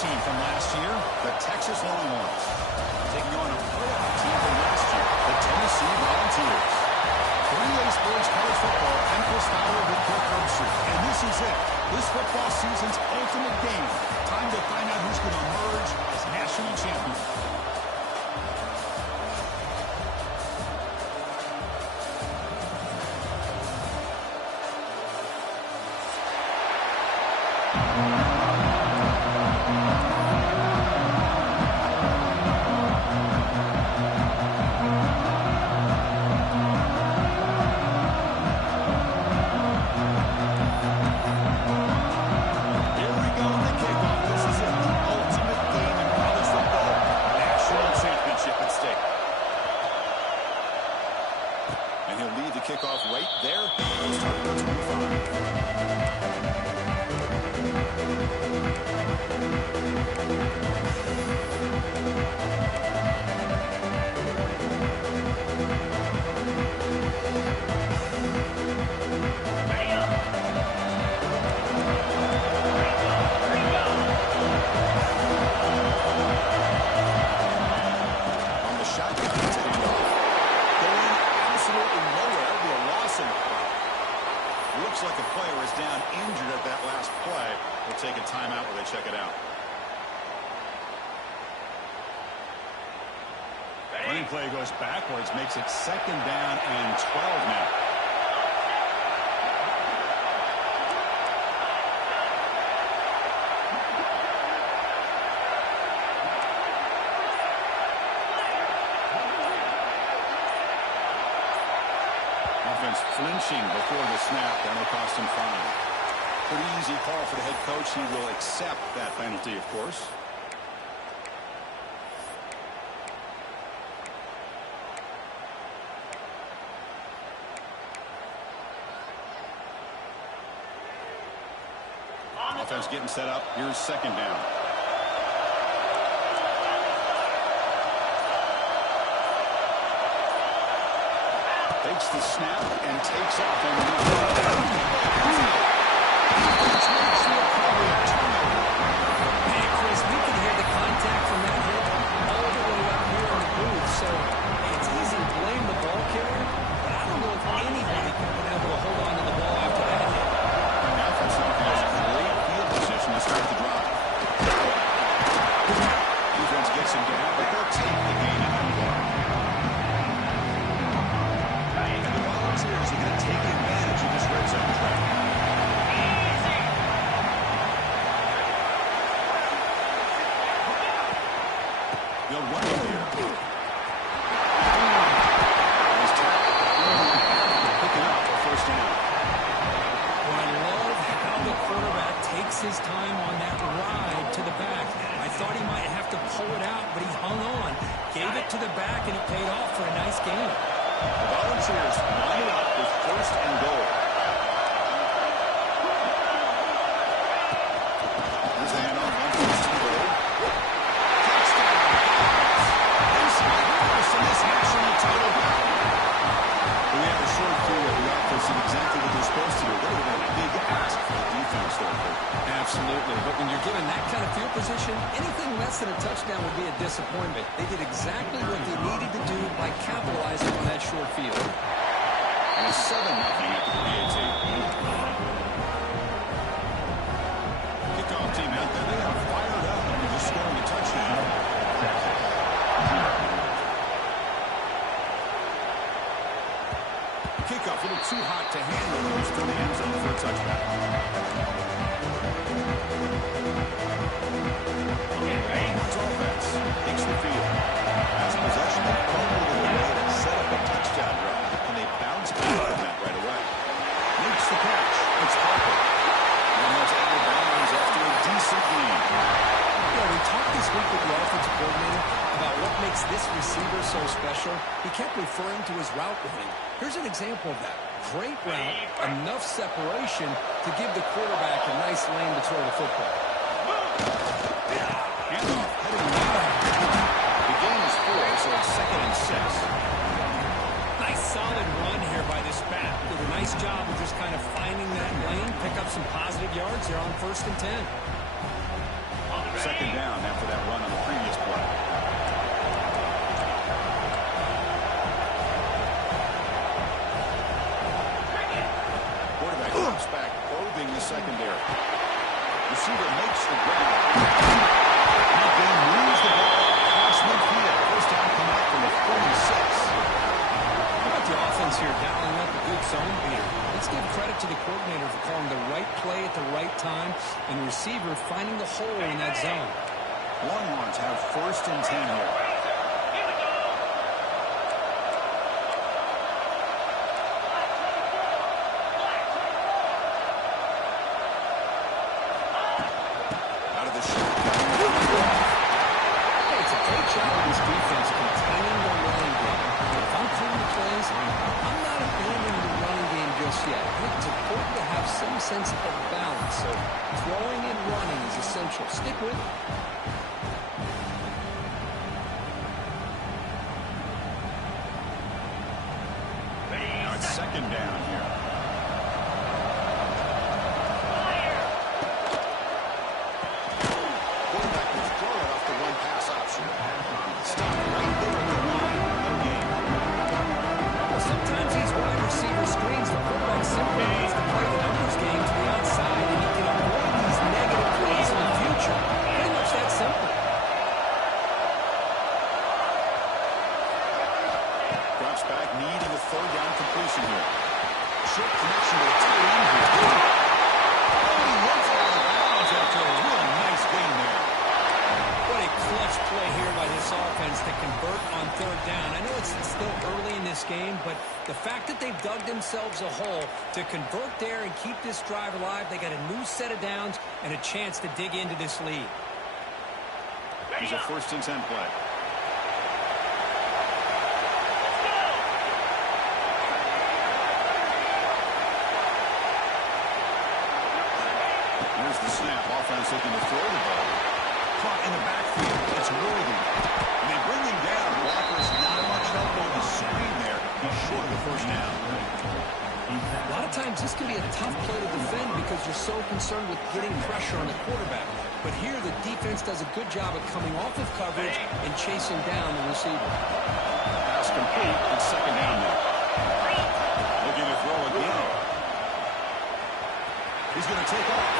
team from last year, the Texas Longhorns. Taking on a playoff team from last year, the Tennessee Volunteers. 3A Sports College Football, I'm Chris Fowler with Kirk Herbstreit. And this is it. This football season's ultimate game. Time to find out who's going to emerge as national champion. Running play goes backwards, makes it 2nd down and 12 now. Offense flinching before the snap. That'll cost him 5. Pretty easy call for the head coach. He will accept that penalty, of course. Offense getting set up. Here's 2nd down. Takes the snap and takes off. Hey, Chris, we can hear the contact from that hit all the way up here in the booth. So it's easy to blame the ball carrier, but I don't know if anybody could have been able to hold on to the ball after that hit. The offense has great field position to start the drive. Defense gets him down, but they'll take the gain on the ball. And the Volunteers are going to take advantage of this red zone trap. They'll run it here. Nice tackle. Picking up a 1st down. I love how the quarterback takes his time on that ride to the back. I thought he might have to pull it out, but he hung on, gave it to the back, and it paid off for a nice gain. The Volunteers line it up with 1st and goal. Here's the handoff on 1st and goal. Touchdown! Inside Harris in this national title battle. We had a short period of the offense did exactly what they're supposed to do. That would have been a big ask for the defense there. Absolutely, but when you're given that kind of field position, anything less than a touchdown would be a disappointment. They did exactly what they needed to do by capitalizing on that short field. And it's 7-0 after the PAT. Kickoff team out there. They are fired up and just scoring a touchdown. Kickoff a little too hot to handle. Goes to the end zone for a touchback. Offense takes the field. Has possession of set up a touchdown drive, and they bounce back from that right away. Makes the catch. It's Harper. And that's out of bounds after a decent lead. Yeah, we talked this week with the offensive coordinator about what makes this receiver so special. He kept referring to his route running. Here's an example of that. Great route, enough separation to give the quarterback a nice lane to throw the football. Handoff heading wide. The gain is 4, so it's 2nd and 6. Nice solid run here by this back. Did a nice job of just kind of finding that lane, pick up some positive yards here on 1st and 10. Second down after that run on the previous play. Quarterback drops back, probing the secondary. Receiver makes the grab. Again, moves the ball across midfield. First down coming up from the 46. How about the offense here dialing up a good zone beater? Let's give credit to the coordinator for calling the right play at the right time and the receiver finding the hole in that zone. Longhorns have first and 10 here. Out of the shotgun. It's a great job of this defense containing the running game. If I'm calling the plays, I'm not abandoning the running game just yet. I think it's important to have some sense of balance. So throwing and running is essential. Stick with it. Now it's second down here. Quarterback will throw it off the one pass option. Stop right there at the line. No gain. Well, sometimes these wide receiver screens, the quarterback simply needs to play the numbers game to the outside, and he can avoid these negative plays in the future. Pretty much that simple. Drops back, needing a third down completion here. Short connection to the tight end here. And he runs out of bounds after a really nice gain there. What a clutch play here by this offense to convert on third down. I know it's still early in this game, but the fact that they've dug themselves a hole to convert there and keep this drive alive, they got a new set of downs and a chance to dig into this lead. Here's a first and 10 play. Here's the snap. Offense looking to throw the ball. Caught in the backfield. It's Worthy. And they bring him down. Walker's not much help on the screen there. He's short of the first down. A lot of times this can be a tough play to defend because you're so concerned with getting pressure on the quarterback. But here the defense does a good job of coming off of coverage and chasing down the receiver. Pass complete. It's second down now. Looking to throw again. He's going to take off.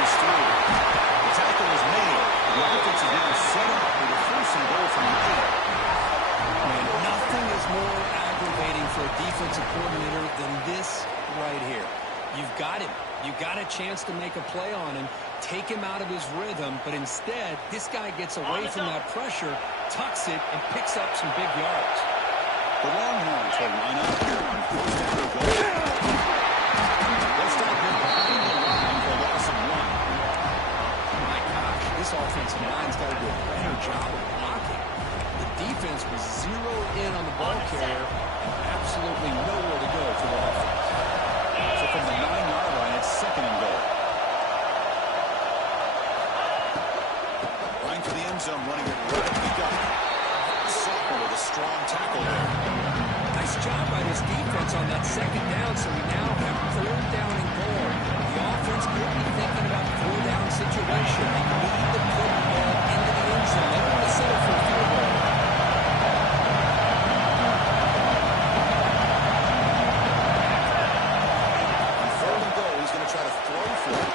He's through. The tackle is made. The offense is now set up with a first and goal from the 8. And nothing is more aggravating for a defensive coordinator than this right here. You've got him. You got a chance to make a play on him, take him out of his rhythm, but instead, this guy gets away from that pressure, tucks it, and picks up some big yards. The Longhorns will line up here on first down or goal. Let's start here behind the line for a loss of 1. My gosh, this offensive line's got to do a better job of blocking. The defense was zeroed in on the ball carrier and absolutely nowhere to go for the offense. So from the 9-yard line, it's second and goal. Line for the end zone, running it right. He got Socker with a strong tackle there. Nice job by this defense on that second down, so we now have third down and goal. The offense could be thinking about third down situation. They need to put the ball into the end zone. They don't want to settle for a field goal. Third and goal, he's going to try to throw for it.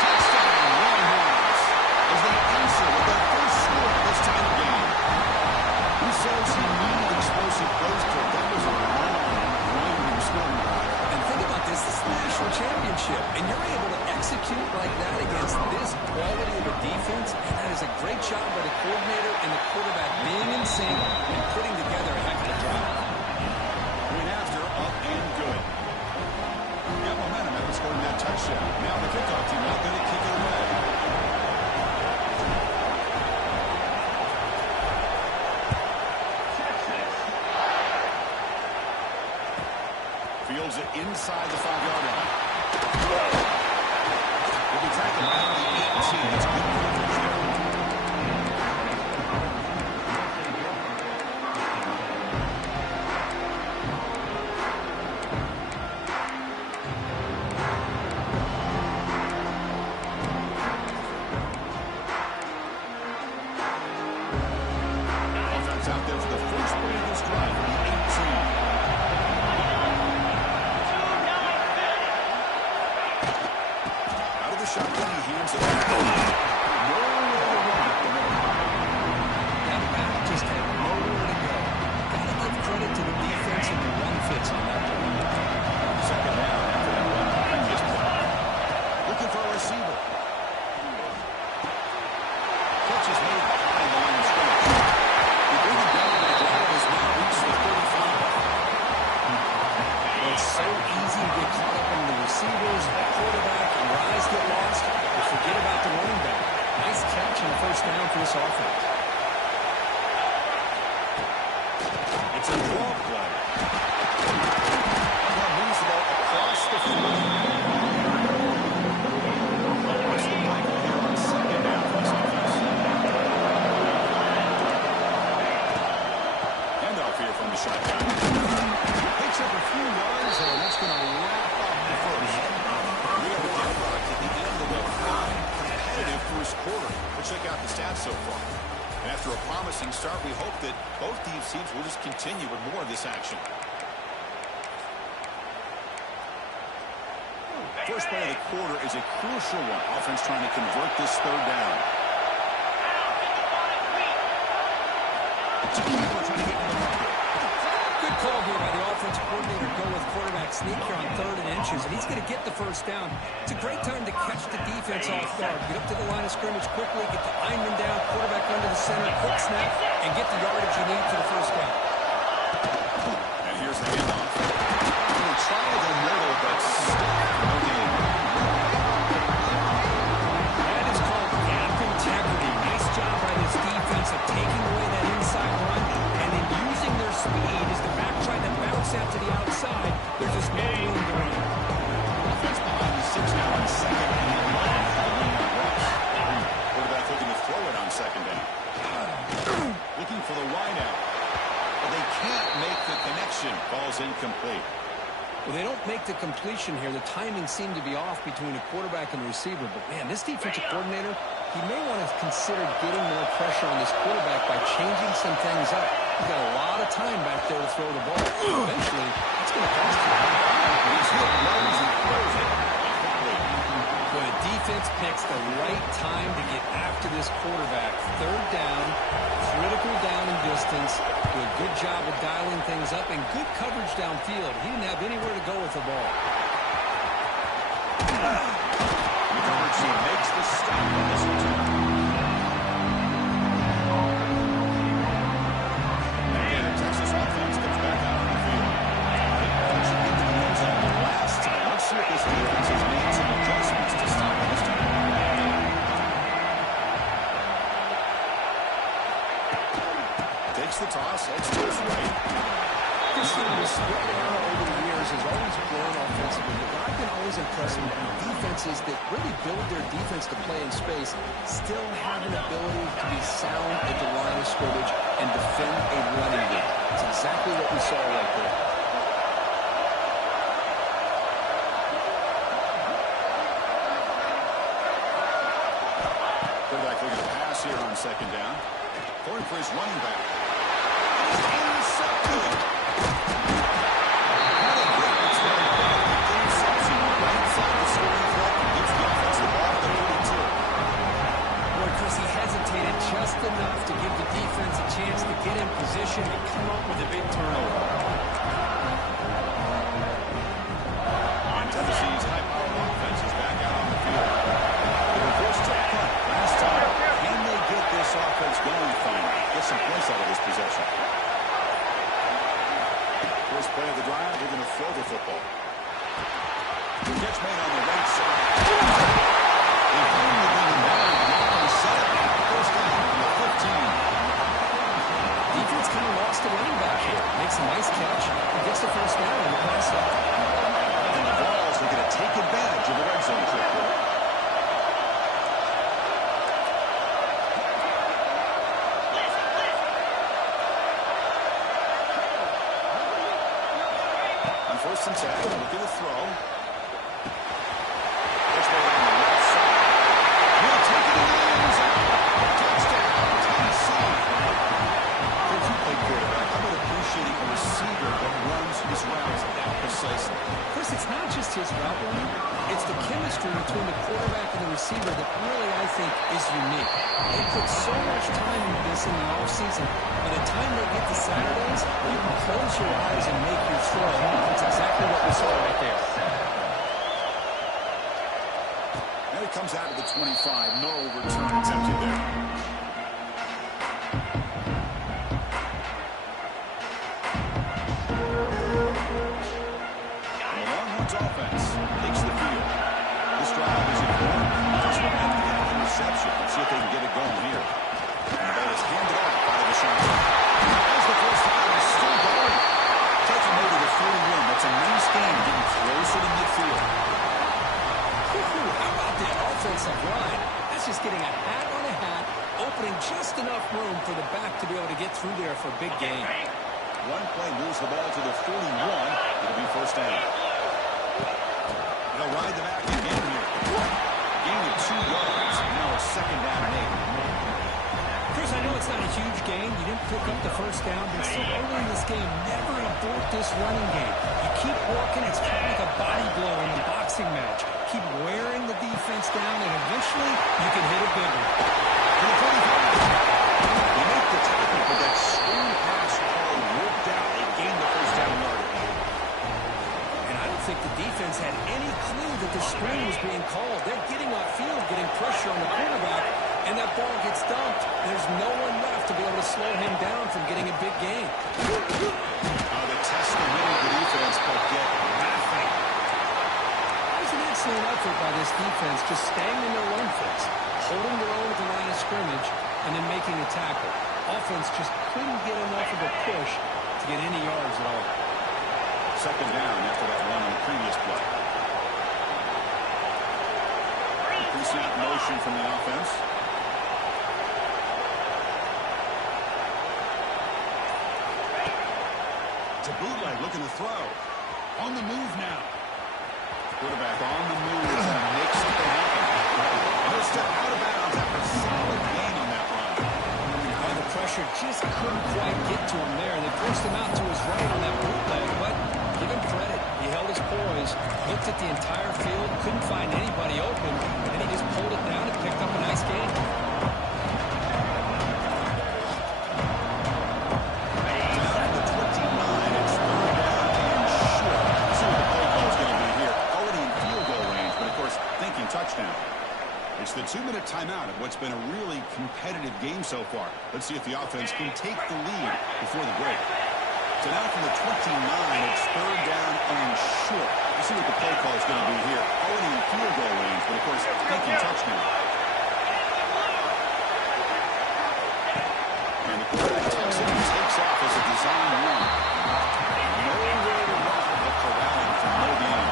Touchdown, Longhorns. As they answer with their first score of this time of game. He says he needed explosive plays to it. That was a long, grinding scoring drive. And think about this is the national championship, and you're able to execute like that against this quality of a defense, and that is a great job by the coordinator and the quarterback being in sync and putting together a heck of a drive. Point after, up and good. Got momentum after scoring that touchdown. Now the kickoff team not going to kick it away. Fields it inside the 5-yard line. He'll be tackled out of the 18. That's good coverage there. shotgun, he hands it off. Nowhere to run at the moment. That back just had nowhere to go. Got to give credit to the defense and the run fits on that play. Second down after that run on the previous play. Looking for a receiver. Catch is made behind the line of scrimmage. The bring him down to the ground has now reached the 35. It's so easy to get caught up in the receivers, the quarterback, and your eyes get lost. You forget about the running back. Nice catch and a first down for this offense. It's a draw play. And that moves the ball across the field. What's the play here on second down for this offense? Handoff here from the shotgun. Picks up a few yards, and that's going to wrap up the first. We have a product at the end of the competitive first quarter. Let's check out the stats so far. And after a promising start, we hope that both these teams will just continue with more of this action. First play of the quarter is a crucial one. Offense trying to convert this third down. We're trying to get in the market. Good call here by the offensive coordinator. Go with quarterback sneak here on 3rd and inches, and he's going to get the first down. It's a great time to catch the defense off guard. Get up to the line of scrimmage quickly, get the lineman down, quarterback under the center, quick snap, and get the yardage you need for the first down. And here's the handoff. They tried the middle, but still no gain. That is called gap integrity. Nice job by this defense of taking away that inside run and then using their speed as the back tried to bounce out to the outside. There's just no room to run. Offense behind the 6 now on second and 11 for the wing rush. Quarterback looking to throw it on second down. Looking for the wide out. But they can't make the connection. Ball's incomplete. Well, they don't make the completion here. The timing seemed to be off between the quarterback and the receiver. But, man, this defensive coordinator, he may want to consider getting more pressure on this quarterback by changing some things up. He's got a lot of time back there to throw the ball. Eventually, it's going to cost him. He's hit lows and throws it. But the defense picks the right time to get after this quarterback. 3rd down, critical down and distance. Do a good job of dialing things up and good coverage downfield. He didn't have anywhere to go with the ball. The coverage team makes the stop on this return. Again, Texas offense comes back out on the field. Pushing into the end zone the last time. Let's see if this defense has made some adjustments to stop this time. Takes the toss, heads to his right. This team was split down over the years, has always grown offensively, but I've been always impressed with defenses that really build their defense to play in space, still have an ability to be sound at the line of scrimmage and defend a running game. It's exactly what we saw right there. Quarterback looking to pass here on second down. Going for his running back. Intercepted. What a great return. Interception right side the scoring threat. Gives the offense the ball at the 32. Boy, Chris, he hesitated just enough to give the defense a chance to get in position and come up with a big turnover. And Tennessee's high-powered offense is back out on the field. They were forced to punt last time. Can they get this offense going finally? Get some points out of this possession. First play of the drive, they're going to throw the football. Catch made on the right side. They finally bring him down. Now they set it. First down from the 15. Defense kind of lost the running back here. Makes a nice catch and gets the first down on the pass up. And the Vols are going to take advantage of the red zone trip here. On 1st and 10, looking to throw. Catch made on the left side. He'll take it in the end zone. Touchdown, Tennessee. If you play quarterback, how about appreciating a receiver that runs his routes that precisely? Chris, it's not just his route running. It's the chemistry between the quarterback and the I think, is unique. They put so much time into this in the offseason. By the time they get to Saturdays, you can close your eyes and make your throw. That's exactly what we saw right there. And it comes out of the 25. No return attempted there. Offense takes the field. This drive is important. Just want to have to get an interception and see if they can get it going here. And the ball is handed off by the Deshaun. As the first down is still going. Take him over to 41. That's a nice game getting closer to midfield. How about the offensive line? That's just getting a hat on a hat, opening just enough room for the back to be able to get through there for a big gain. One play moves the ball to the 41. It'll be first down. They'll ride the back again here. Gain of 2 yards. Now it's second down and 8. Chris, I know it's not a huge gain. You didn't pick up the first down, but so early in this game, never abort this running game. You keep working. It's kind of like a body blow in a boxing match. Keep wearing the defense down, and eventually you can hit a big one. To the 45. You make the tackle, but that swing pass call worked out. They gained the first down yardage. I don't think the defense had any clue that the screen was being called. They're getting off field, getting pressure on the quarterback, and that ball gets dumped. There's no one left to be able to slow him down from getting a big gain. The test the middle of the defense, but get nothing. It was an excellent effort by this defense, just staying in their run fits, holding their own at the line of scrimmage, and then making a tackle. Offense just couldn't get enough of a push to get any yards at all. Second down after that run on the previous play. Pre-snap motion from the offense. To Bootleg looking to throw. On the move now. Quarterback on the move and makes something happen. No step out of bounds after a solid gain on that run. The pressure just couldn't quite get to him there. They forced him out to his right on that bootleg, but give him credit. He held his poise, looked at the entire field, couldn't find anybody open, and he just pulled it down and picked up a nice gain. Down to 29, it's third down and short. Let's see what the play call is going to be here. Already in field goal range, but of course, thinking touchdown. It's the 2-minute timeout of what's been a really competitive game so far. Let's see if the offense can take the lead before the break. So now from the 29, it's third down and short. Let's see what the play call is going to be here. Already in field goal range, but of course, thinking touchdown. And the quarterback takes it and takes off as a design run. Nowhere to run, but corralling for no gain.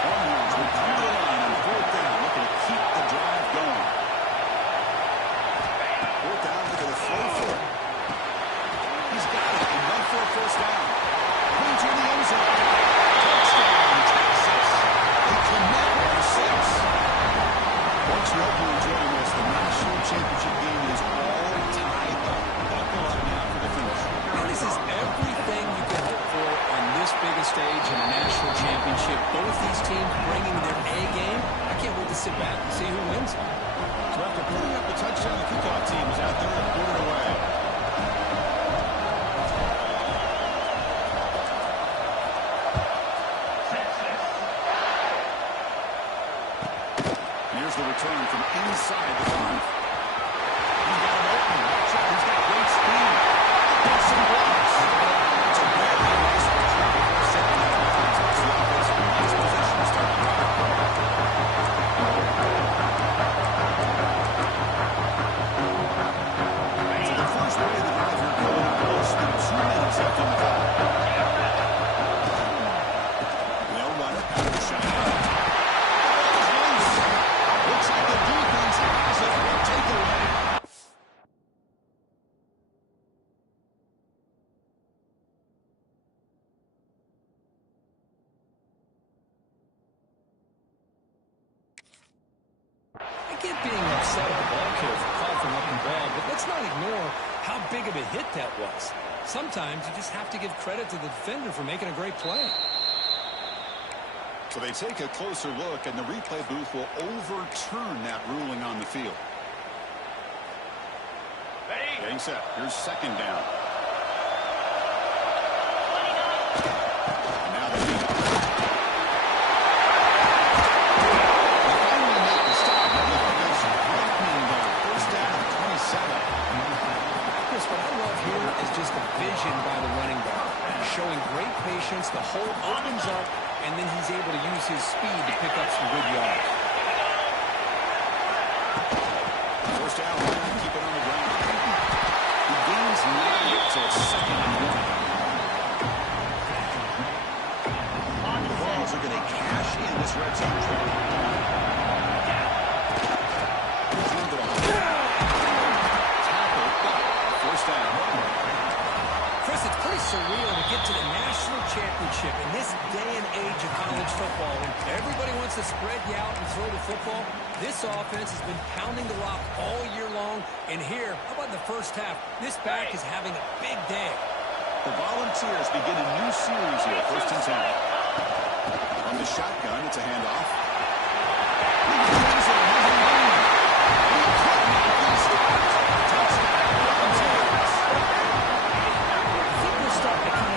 Hornets will come to the line on fourth down, looking to keep the drive going. Fourth down, looking to throw for it. He's got it, and run for a first down. Going to the end zone. Touchdown, Texas. They commit on 6. Folks, we hope you're enjoying this. The national championship game is all tied up. Buckle up now for the finish. And this is everything you can hope for on this biggest stage in a national championship. Both these teams bringing their A game. I can't wait to sit back and see who wins. So after putting up the touchdown, the kickoff team is out there and put it away. Here's the return from inside the 5. He's got him open. Watch out. He's got great speed. Got some blocks. It's a very nice return before setting that offense. It's the offense in nice position to start the drive. So the first play of the drive here coming up less than 2 minutes left on the clock. They'll run it out of the shotgun. Looks like the defense has it. We'll take away. I get being upset at the ball carrier for coughing up the ball, but let's not ignore how big of a hit that was. Sometimes you just have to give credit to the defender for making a great play. So they take a closer look, and the replay booth will overturn that ruling on the field. Getting set. Here's second down. And now they need it. They finally make the stop. First down at 27. Chris, what I love here is just the vision by the running back. Showing great patience. The hole opens up, and then he's able to use his speed to pick up some good yards. First down. Keep it on the ground. He gains 9, so it's second and 1. The Balls are going to cash in this red zone trip. First down. Chris, it's pretty surreal to get to the national championship in this day and age of college football when everybody wants to spread you out and throw the football. This offense has been pounding the rock all year long. And here, how about the first half? This back is having a big day. The Volunteers begin a new series here, first and 10. From the shotgun, it's a handoff.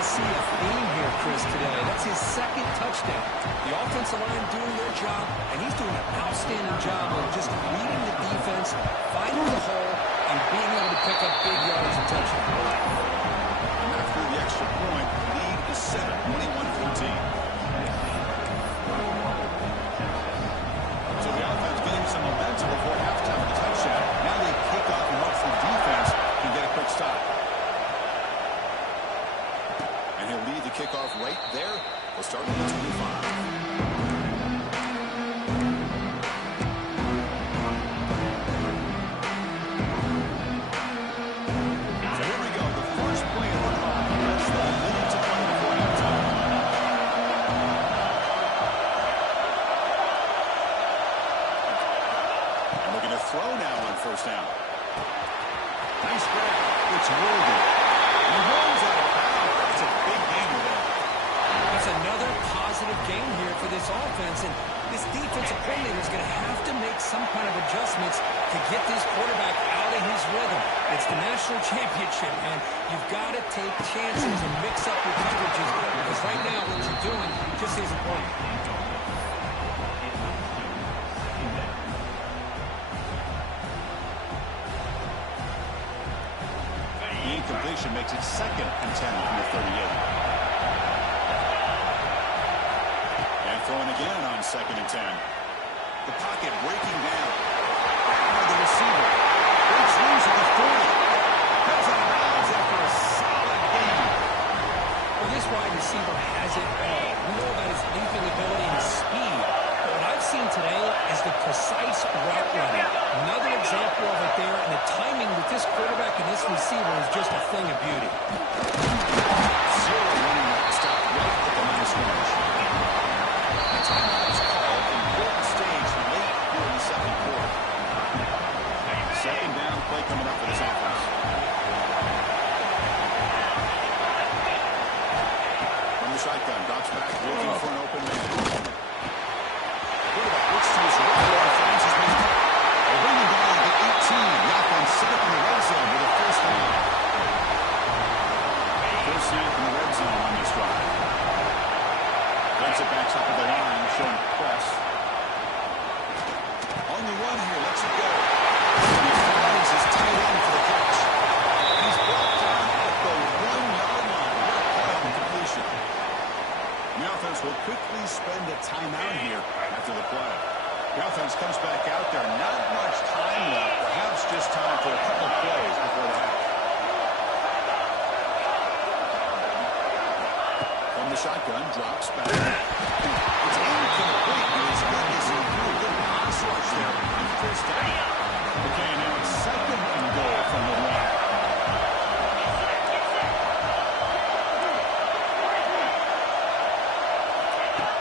See a theme here, Chris, today. That's his second touchdown. The offensive line doing their job, and he's doing an outstanding job of just reading the defense, finding the hole, and being able to pick up big yards and touchdowns. And after the extra point, lead is set at 21-14. So the offense getting some momentum before halftime with the touchdown. Now they kick off and hope the defense can get a quick stop. He'll lead the kickoff right there. We'll start at the 25. So here we go. The first play of the drive. That's the minute to play before halftime. And looking to throw now on first down. Nice grab. It's Morgan. He rolls out of bounds. That's a big gain there. That's another positive game here for this offense, and this defensive coordinator is going to have to make some kind of adjustments to get this quarterback out of his rhythm. It's the national championship, man. You've got to take chances and mix up your coverages because right now what you're doing just isn't working. The incompletion makes it second and 10 from the 38. And throwing again on second and 10. The pocket breaking down. By the receiver. Breaks loose at the 40. Comes out of bounds after a solid gain. Well, this wide receiver has it all. We know about his leaping ability and his speed. But what I've seen today is the precise route running. Another example of it there, and the timing with this quarterback and this receiver is just a thing of beauty. Zero running back stop right at the line of scrimmage. The timeout is called. Important stage late here in the second quarter. Second down play coming up for this offense. From the shotgun, drops back, looking for an open man. Quarterback looks to his right and finds his man. They bring him down to 18. The offense set up in the red zone with a first down. First snap in the red zone on this drive. Gets it back up at the line, showing press. On the run here, lets it go. He finds his tight end for the catch. He's brought down at the 1-yard line. What a play on completion. The offense will quickly spend a timeout here after the play. The offense comes back out there. Not much time left. Perhaps just time for a couple plays before the half. From the shotgun, drops back. It's incomplete. It is good to see a good pass rush there on first down. Okay, now it's second and goal from the line.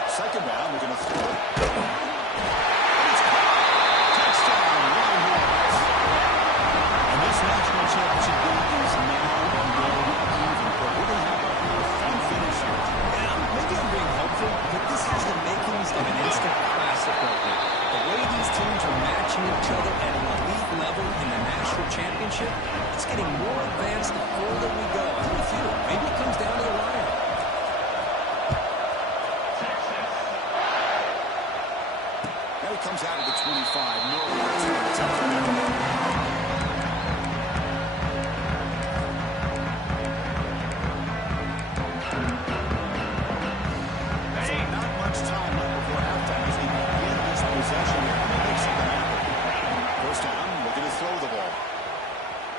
Second down, we're going to throw it. Touchdown, Ryan Lewis. And this national championship game is now ongoing even. But we're going to have a fun finish here. Yeah, maybe I'm being hopeful, but this has the makings to skill at an elite level in the national championship, it's getting more advanced the further we go. I'm with you. Maybe it comes down to the line. Now he comes out of the 25. No, it's up for him.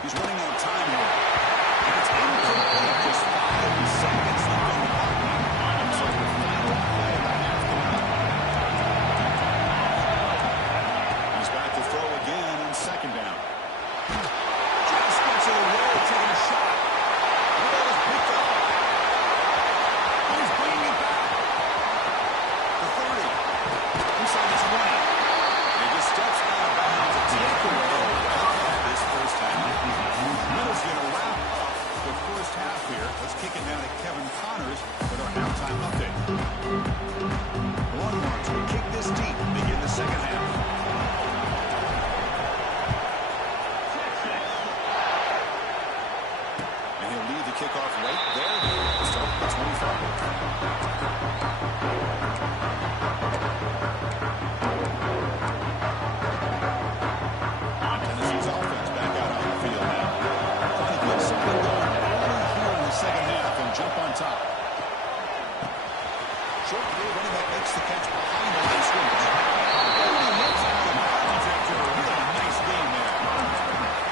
He's running out of time here. And it's incomplete. Just 5 seconds left on the clock. So the final play of the half coming up. He's back to throw again on second down. Just gets to the road, taking a shot. The ball is picked up. He's bringing it back. The 30. Inside the 20. And he just steps out of bounds to take away this first half. Middle's going to wrap up the first half here. Let's kick it down to Kevin Connors with our halftime update. Longhorns will kick this deep and begin the second half. And he'll lead the kickoff right there. Start at 25. Jump on top. Short play, running back makes the catch behind the line scrimmage. He makes out of bounds after a really nice game there.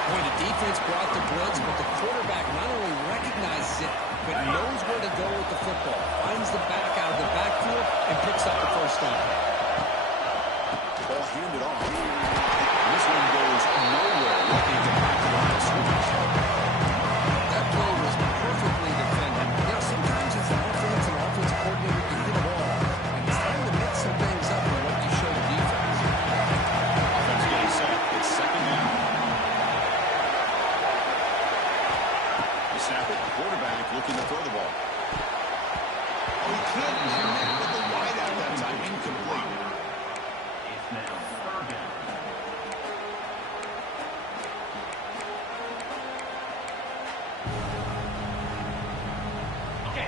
Boy, the defense brought the blitz, but the quarterback not only recognizes it, but knows where to go with the football. Finds the back out of the backfield and picks up the first down. Ball handed off. This one goes nowhere. Looking to back the line scrimmage. That play was perfectly defended. Sometimes as an offense and offensive coordinator, you hit a ball. And it's time to mix some things up on what you show the defense. Offense getting set. It's second down. The snap it. Quarterback looking to throw the ball. Oh, he couldn't connect with the wide out that time. Incomplete. It's now third down.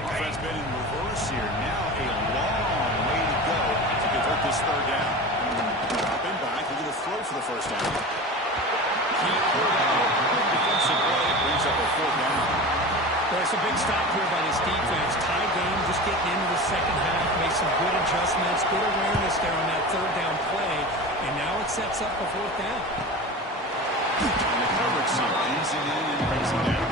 Offense been in reverse here. Now a long way to go to convert this third down. Dropping back, looking to throw for the first down. Defensive play brings up a fourth down. Well, it's a big stop here by this defense. Tie game, just getting into the second half, made some good adjustments, good awareness there on that third down play, and now it sets up a fourth down. And the coverage here ends it in and brings him down.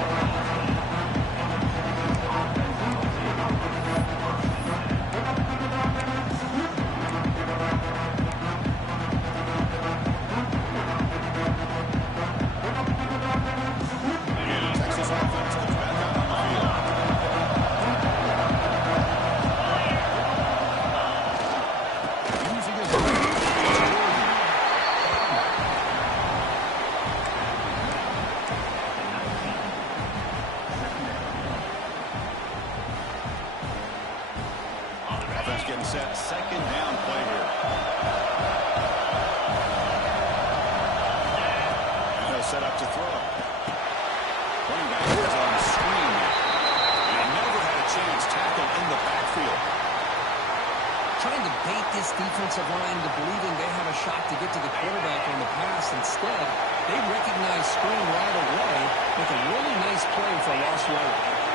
Getting set, second down play here. And he'll set up to throw. Running back is on the screen. And never had a chance. Tackle in the backfield. Trying to bait this defensive line into believing they have a shot to get to the quarterback on the pass. Instead, they recognize screen right away with a really nice play for Ross Weller.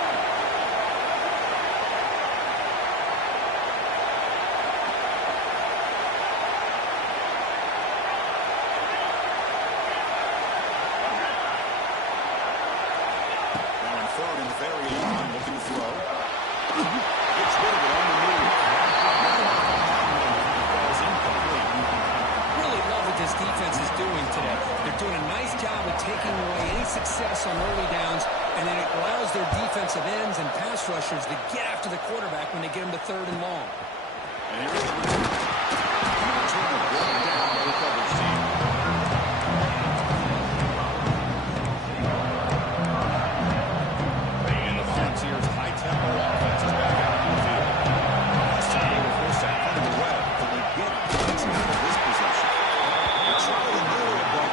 Third and very long, looking to throw. Gets rid of it on the move. Ball's incomplete. Really love what this defense is doing today. They're doing a nice job of taking away any success on early downs, and then it allows their defensive ends and pass rushers to get after the quarterback when they get them to third and long. And here it comes. Trying to block down by the coverage team. Volunteers high-tempo offense is back out on the field. Last time they were forced to hunt the web, but they get points out of this possession. They try to move, but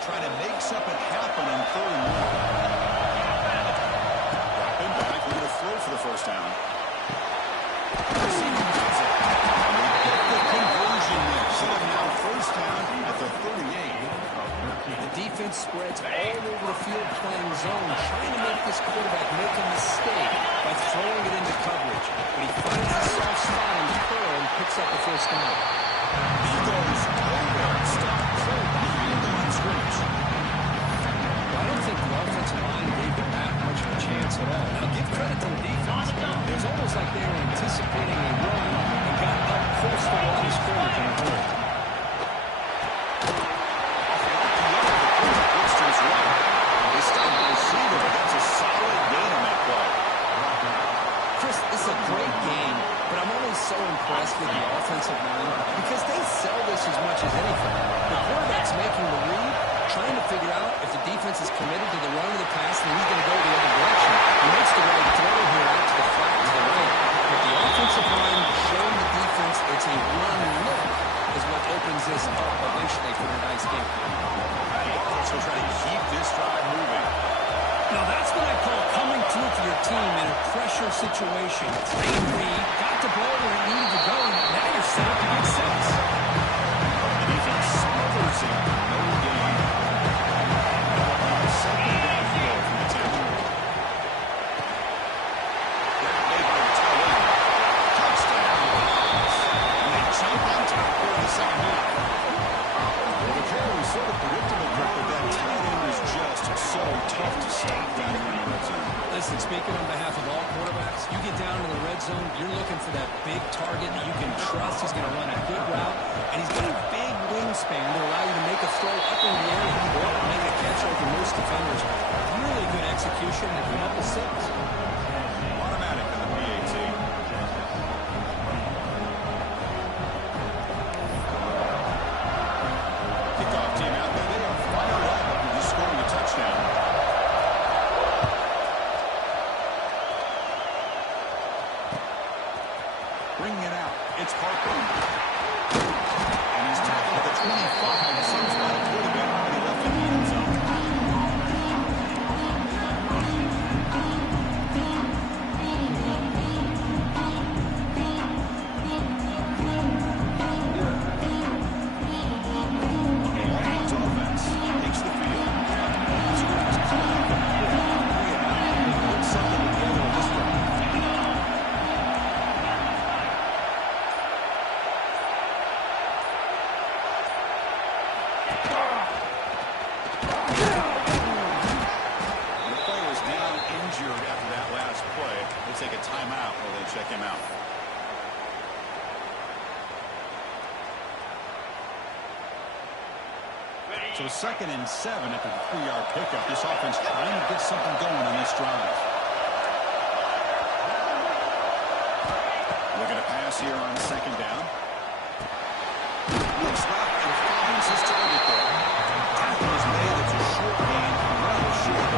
trying to make something happen on 3rd and 1. Dropping back, looking to throw for the first down. Receiving does it. And they get the conversion there. Set up now 1st down at the 38. The defense spreads all over the field playing zone, trying to make this quarterback make a mistake by throwing it into coverage. But he finds a soft spot on the curl and picks up the 1st down. He goes nowhere. Stop play behind the line of scrimmage. I don't think the offensive line gave them that much of a chance at all. Now, give credit to the defense. It was almost like they were anticipating a run and got up close to the line of scrimmage in a hurry. They stop the receiver, but that's a solid gain on that play. Chris, this is a great game, but I'm always so impressed with the offensive line because they sell this as much as anything. The quarterback's making the read, trying to figure out if the defense is committed to the run or the pass, and he's going to go the other direction. He makes the right throw here out to the flat to the right. But the offensive line showing the defense it's a run look is what opens this up eventually for a nice game. So trying to keep this drive moving. Now that's what I call coming through for your team in a pressure situation. Great read, got the ball where it needed to go, and now you're set up to get 6. Defense smothers him. No gain. 2nd down throw from the 10. Great play by the tail end. Touchdown. And they jump on top here in the 2nd half. Well, the play was sort of predictable, Kirk, but that tight end was just so tough to stop down here in the red zone. Listen, speaking on behalf of all quarterbacks, you get down to the red zone, you're looking for that big target that you can trust. He's going to run a good route, and he's got a big wingspan to allow you to make a throw up in the air and go up and make a catch over most defenders. Really good execution and come up with 6. Automatic on the PAT. Kickoff team out there. They are fired up after just scoring a touchdown. Bringing it out. It's Parker. And he's tackled at the 25. Seems like it would have been when he left in the end zone. Lions offense takes the field. It's clean. They put something together in this drive. The player is now injured after that last play. We'll take a timeout while they check him out. So 2nd and 7 after the 3-yard pickup. This offense trying to get something going on this drive. Looking to pass here on 2nd down. Looks left and finds his target there. Tackle is made. It's a short gain. Rather short.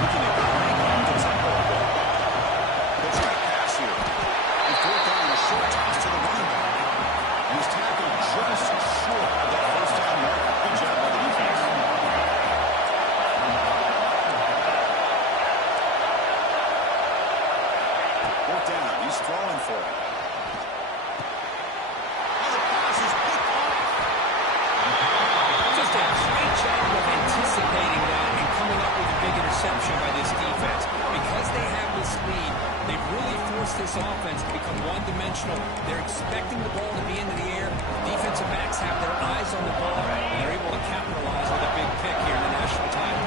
Looking at Frank to tackle a bit. The try pass here. And 4th down, a short toss to the running back. He was tackled just short of that 1st down mark. Good job by the defense. 4th down. He's throwing for it. And the pass is picked off. Just a great job of anticipating that and coming up with a big interception by this defense. Because they have this lead, they've really forced this offense to become one-dimensional. They're expecting the ball to be into the air. Defensive backs have their eyes on the ball, and they're able to capitalize with a big pick here in the national title.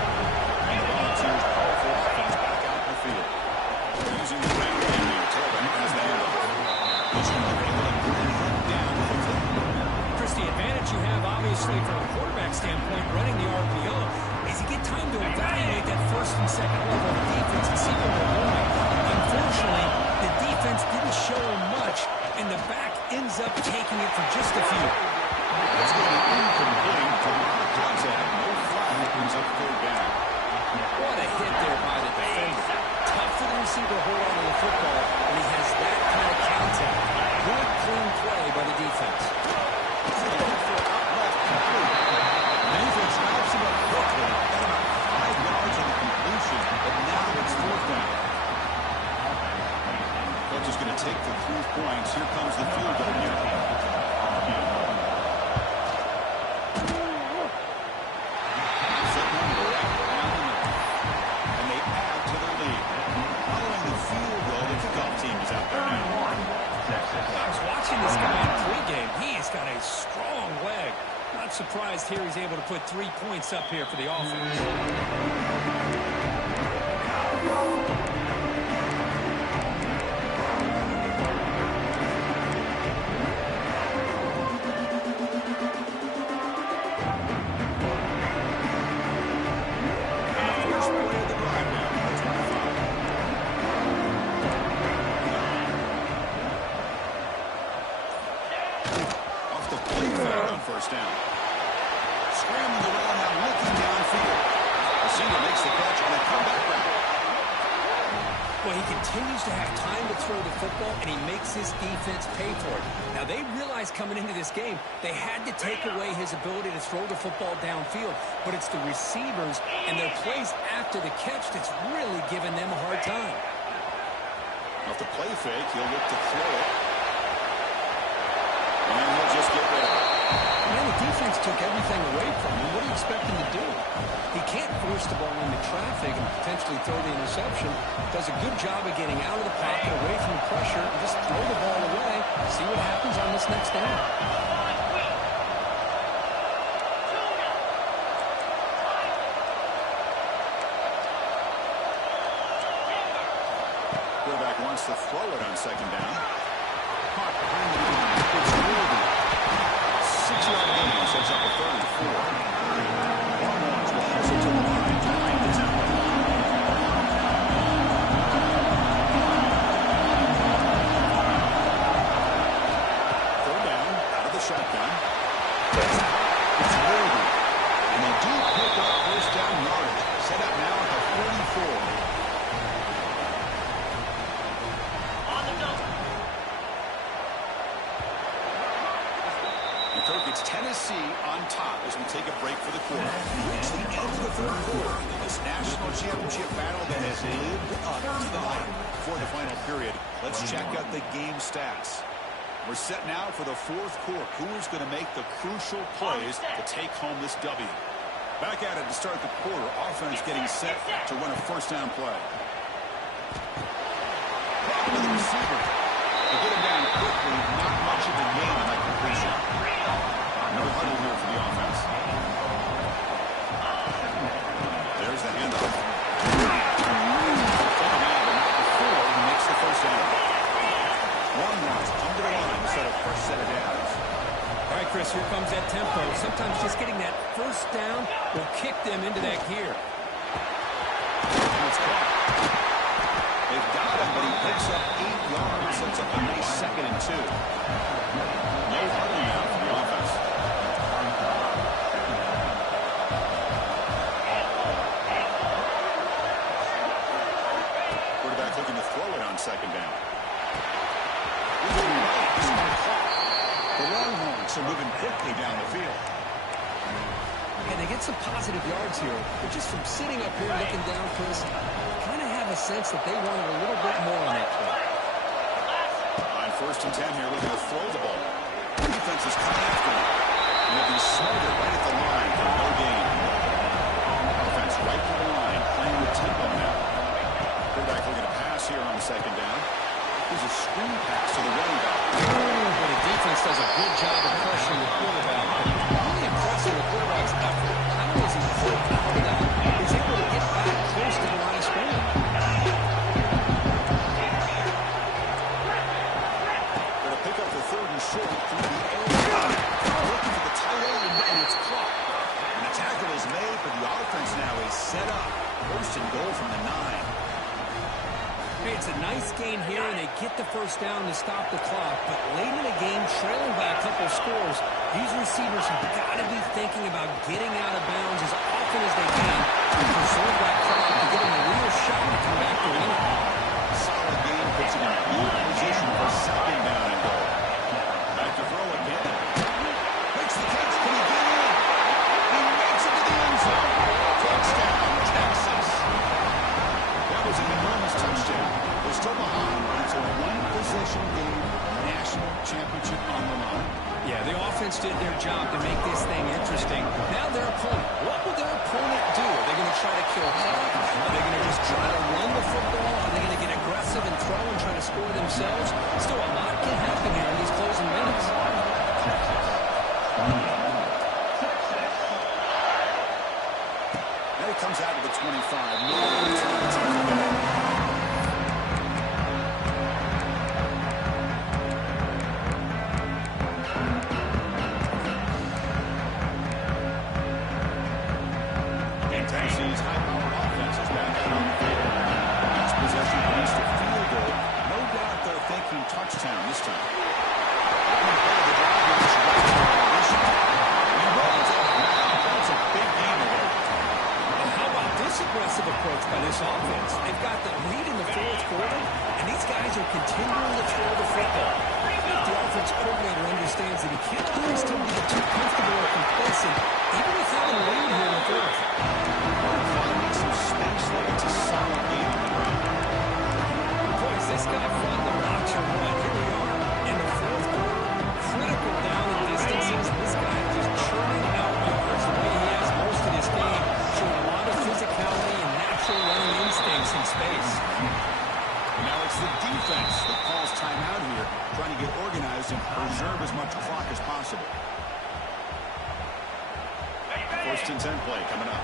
And the Volunteers' powerful offense back out in the field. Using the ground game here. Taylor has the handoff. He's able to bring him down quickly. Chris, the advantage you have, obviously, from a quarterback standpoint, running the RPO, is you get time to evaluate that 1st and 2nd level of the defense and see where they're going. Unfortunately, the defense didn't show him much, and the back ends up taking it for just a few. That's going to be incomplete. Contact. No flag. Brings up 3rd down. What a hit there by the defender. Tough for the receiver to hold on to the football when he has that kind of contact. Good, clean play by the defense. Going for out left complete. take the 3 points. Here comes the field goal unit. Set number right around the middle. And they add to their lead. Following the field goal, the kickoff team is out there now. I was watching this guy in pregame. He has got a strong leg. Not surprised here he's able to put 3 points up here for the offense. First down. Scrambling around now, looking downfield. Receiver makes the catch on a comeback route. Well, he continues to have time to throw the football, and he makes his defense pay for it. Now, they realized coming into this game, they had to take away his ability to throw the football downfield, but it's the receivers and their plays after the catch that's really giving them a hard time. Off the play fake, he'll look to throw it. And he'll just get rid of it. Man, the defense took everything away from him. What do you expect him to do? He can't force the ball into traffic and potentially throw the interception. Does a good job of getting out of the pocket, away from the pressure, and just throw the ball away. See what happens on this next down. Quarterback wants to throw it on second down. Caught behind the line. It's Willoughby. 6-yard gain sets up a 3rd and 4. Longhorns will hustle to the line to find the tempo. Third down, out of the shotgun. It's Willoughby. And they do pick up first down yardage. Set up now at the 44. It's Tennessee on top as we take a break for the quarter. Reach the end of the 3rd quarter in this national championship battle that has lived up to the hype. For the final period, let's check out the game stats. We're set now for the 4th quarter. Who is going to make the crucial plays to take home this W? Back at it to start the quarter. Offense getting set to run a first down play. Problem with the receiver. To get him down quickly, not much of a gain on that completion. No huddle here for the offense. There's the handoff. Take him out, but not before he makes the first down. Longhorns under the line to set a fresh set of downs. All right, Chris, here comes that tempo. Sometimes just getting that first down will kick them into that gear. It's caught. They've got him, but he picks up 8 yards. Sets up a nice 2nd and 2. No huddle now for the offense. Quarterback looking to throw it on second down. The Longhorns are moving quickly down the field. And they get some positive yards here. But just from sitting up here looking down, Chris, kind of have a sense that they wanted a little bit more on that play. On 1st and 10 here, looking to throw the ball. The defense is coming after him. And he'll be smothered right at the line for no gain. Offense right to the line, playing with tempo now. Quarterback looking to pass here on second down. Here's a screen pass to the running back. But the defense does a good job of pressuring the quarterback. Really impressive with the quarterback's effort. Not only is he pulled out of that, he's able to get back close to the line of scrimmage. Going to pick up the 3rd and short through the air. Looking for the tight end, and it's caught. And the tackle is made, but the offense now is set up. 1st and goal from the 9. Hey, it's a nice gain here, and they get the first down to stop the clock. But late in the game, trailing by a couple scores, these receivers have got to be thinking about getting out of bounds as often as they can to preserve that clock to get them a real shot to come back to win it. Solid game puts him in a good position for 2nd down and goal. Back to throw again. Makes the catch. Can he get in? He makes it to the end zone. Touchdown, Texas. That was an enormous touchdown. They're still behind, but it's a 1 possession game, national championship on the line. Yeah, the offense did their job to make this thing interesting. Now their opponent. What will their opponent do? Are they going to try to kill clock? Are they going to just try to run the football? Are they going to get aggressive and throw and try to score themselves? Still, a lot can happen here in these closing minutes. Now he comes out to the 25. Tennessee's high-powered offense is back out on the field. Each possession leads to field goal. No doubt they're thinking touchdown this time. That's a big game today. And how about this aggressive approach by this offense? They've got the lead in the fourth quarter, and these guys are continuing to throw the football. The offense coordinator understands that he can't allow his team to get too comfortable or complacent, even with having a lead here in the fourth. Finding some space there. It's a solid game on the ground. Boys, this guy front the blocks are what? Here we are in the fourth quarter. Critical down and distances. This guy just churning out yards the way he has most of this game, showing a lot of physicality and natural running instincts in space. Now it's the defense that calls timeout here, trying to get organized and preserve as much clock as possible. First and 10 play coming up.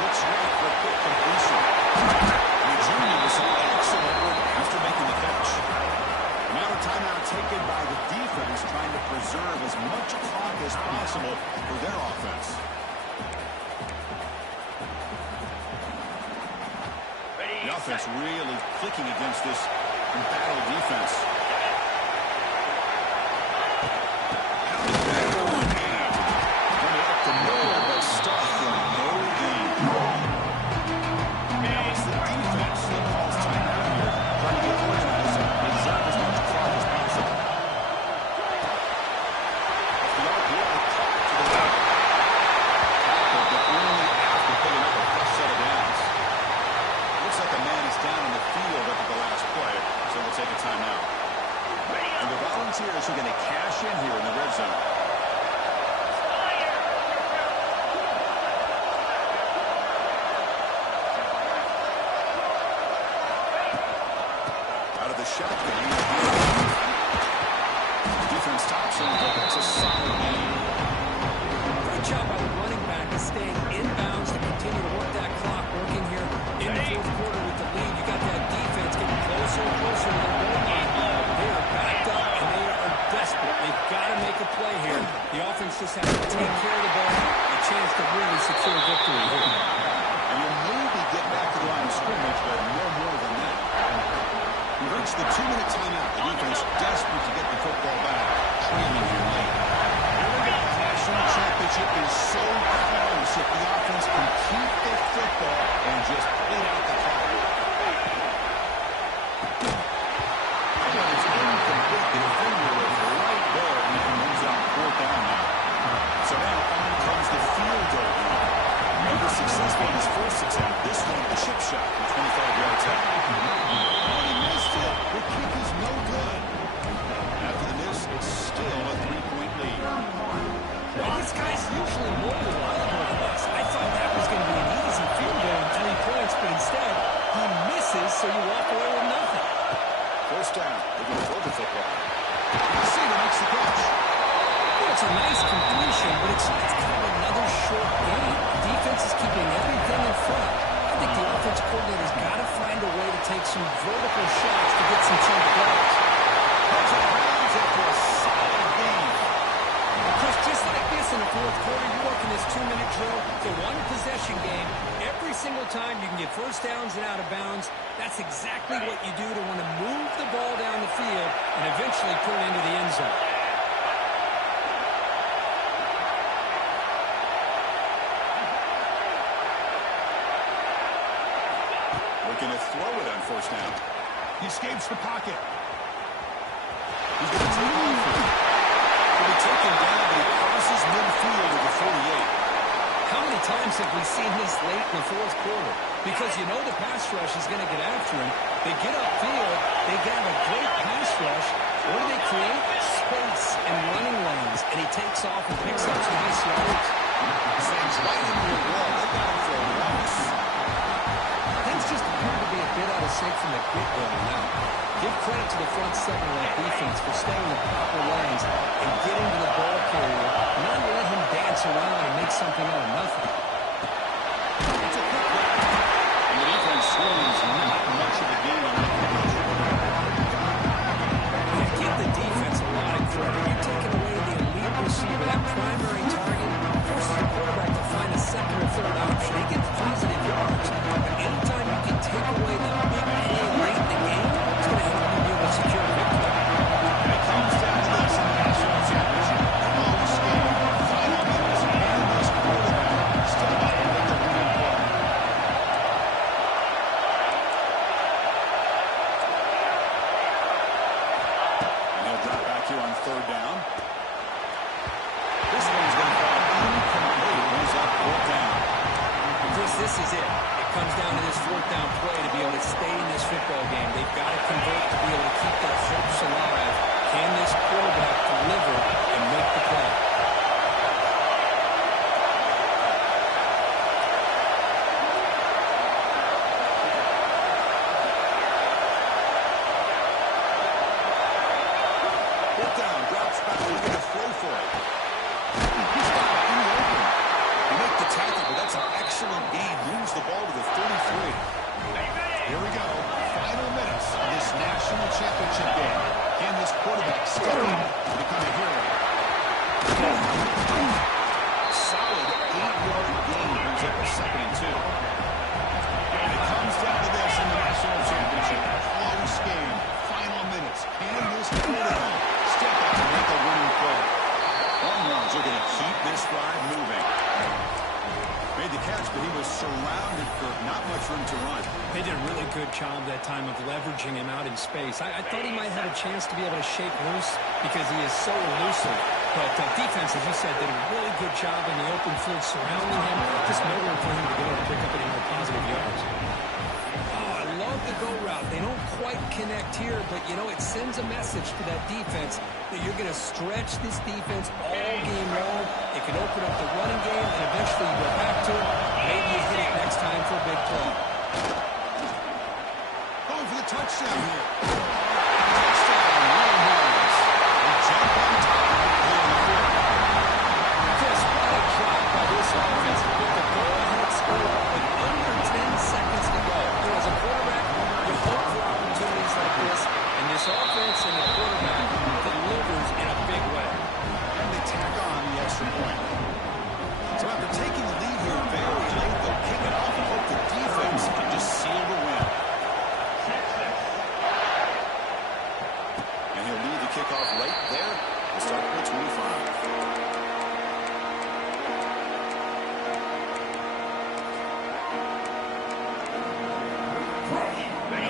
Looks right for a quick completion. And the junior was excellent work after making the catch. Now a timeout taken by the defense, trying to preserve as much clock as possible for their offense. The offense really clicking against this embattled defense. Coming up to nowhere, but stuck for no gain. Now it's the defense that calls timeout here, trying to get organized and preserve as much clock as possible. The RPO clock to the right. But only after picking up a fresh set of downs. Looks like a man is down on the field after the last play, so we'll take a timeout. And the Volunteers are going to cash in here in the red zone. Out of the shotgun. Defense stops him, but it's a solid game. Great job by the running back to stay inbounds to continue to work that clock, working here in the fourth quarter with the lead. You got that defense getting closer and closer to the goal line. They are backed up, and they are desperate. They've got to make a play here. The offense just has to take care of the ball, a chance to really secure victory here. And you'll maybe get back to the line of scrimmage, but no more than that. We've reached the 2-minute timeout. The defense desperate to get the football back, trailing here late. Here we go. National championship is so close if the offense can keep the football and just bleed out the clock. It's incomplete. The defender was right there, and he moves out fourth down now. So now on comes the field goal. He was successful in his first attempt. This one, a chip shot from 25 yards out. When he missed it, the kick is no good. After the miss, it's still a 3-point lead. Well, this guy's usually more reliable than this. I thought that was going to be an easy field goal and 3 points, but instead, he misses, so you walk away with nothing. First down. They're going to throw the football. Receiver makes the catch. Well, it's a nice completion, but it's kind of another short game. The defense is keeping everything in front. I think the offense coordinator's got to find a way to take some vertical shots to get some chunk yards. That's a rounds after a solid game. Chris, just like this in the fourth quarter, you work in this 2-minute drill. It's a one-possession game. Every single time you can get first downs and out of bounds. That's exactly what you do to want to move the ball down the field and eventually put it into the end zone. Looking to throw it on first down. He escapes the pocket. He's going to take off here. He'll be taken down, but he crosses midfield at the 48. seen this late in the fourth quarter because you know the pass rush is going to get after him. They get upfield, they get a great pass rush. What do they create? Space and running lanes, and he takes off and picks up some nice yards. Things right into the wall. They got him for a loss. Things just appear to be a bit out of sync from the get-go now. Give credit to the front seven of that defense for staying in the proper lanes and getting to the ball carrier, not let him dance around and make something out of nothing. It's a quick grab. And the defense swings not much of a gain on that conversion. Give the defense a lot of credit. You're taking away the elite receiver, that primary target, forces the quarterback to find a second or third option. He gets positive yards. But anytime you can take away the big play late in the game, it's going to help you be able to secure a victory. And it comes down to this in the national championship. Close game. Final minutes. And this quarterback still not able to win and play. And he'll drop back here on third down. This one's going to fall incomplete. Moves up fourth down. Chris, this is it. It comes down to this fourth down play to be able to stay in this football game. They've got to convert to be able to keep their hopes alive. Can this quarterback deliver and make the play? Fourth down. Drops back. He's going to throw for it. He's got it in the open. You make the tackle, but that's an excellent gain. Moves the ball to the 33. Here we go. Final minutes of this national championship game. Can this quarterback step in to become a hero? Solid 8-yard gain brings up a 2nd and 2. And it comes down to this in the national championship. Close game. Final minutes. Can this quarterback step up and make a winning play? Hornets are going to keep this drive moving. Made the catch, but he was surrounded for not much room to run. They did a really good job that time of leveraging him out in space. I thought he might have a chance to be able to shake loose because he is so elusive. But defense, as you said, did a really good job in the open field surrounding him. Just no room for him to be able to pick up any more positive yards. Oh, I love the go route. They don't quite connect here, but, you know, it sends a message to that defense that you're going to stretch this defense all game long. It can open up the running game, and eventually you go back to it. Maybe you hit it next time for a big play. Going for the touchdown here. Touchdown, Longhorns. They jump on top here in the field. Chris, what a drive by this offense. With the go-ahead score with under 10 seconds to go. You know, as a quarterback, you hope for opportunities like this, and this offense and the quarterback delivers in a big way. And they tack on the extra point. So after taking the lead here very late, they'll kick it off and hope the defense can just seal the win. And he'll lead the kickoff right there to start the 25.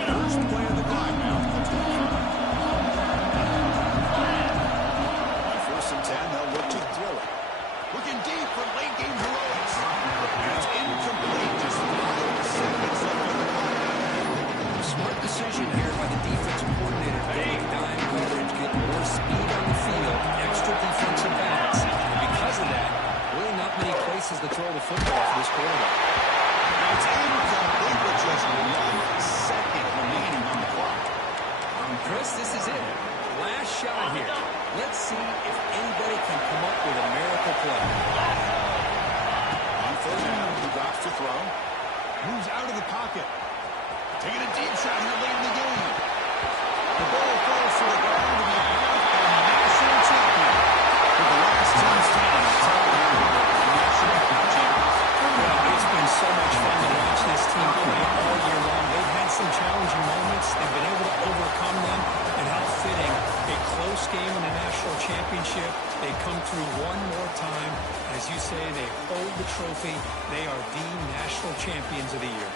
First play of the drive now. On 1st and 10, they'll look to throw it. Looking deep for late game heroics. And it's incomplete. Just 5 seconds left on the clock. Smart decision here by the defensive coordinator to go with dime coverage, get more speed on the field, extra defensive backs. And because of that, really not many places to throw the football for this quarterback. It's incomplete with just 1 second remaining on the clock. Chris, this is it. Last shot here. Let's see if anybody can come up with a miracle play. On 3rd down, he drops to throw. Moves out of the pocket. Taking a deep shot here late in the game. The ball falls to the ground to be crowned a national champion. For the last 10 stands, the national champions. Well, it's been so much fun to watch this team play all year long. They've had some challenging moments. They've been able to overcome them. And how fitting, a close game in the national championship. They come through one more time. As you say, they hold the trophy. They are the national champions of the year.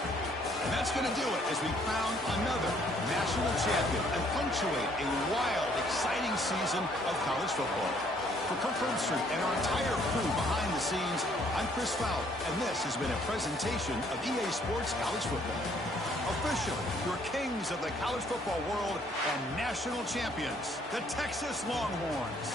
And that's going to do it as we crown another national champion and punctuate a wild, exciting season of college football. For Kirk Herbstreit and our entire crew behind the scenes, I'm Chris Fowler, and this has been a presentation of EA Sports College Football. Officially, your kings of the college football world and national champions, the Texas Longhorns.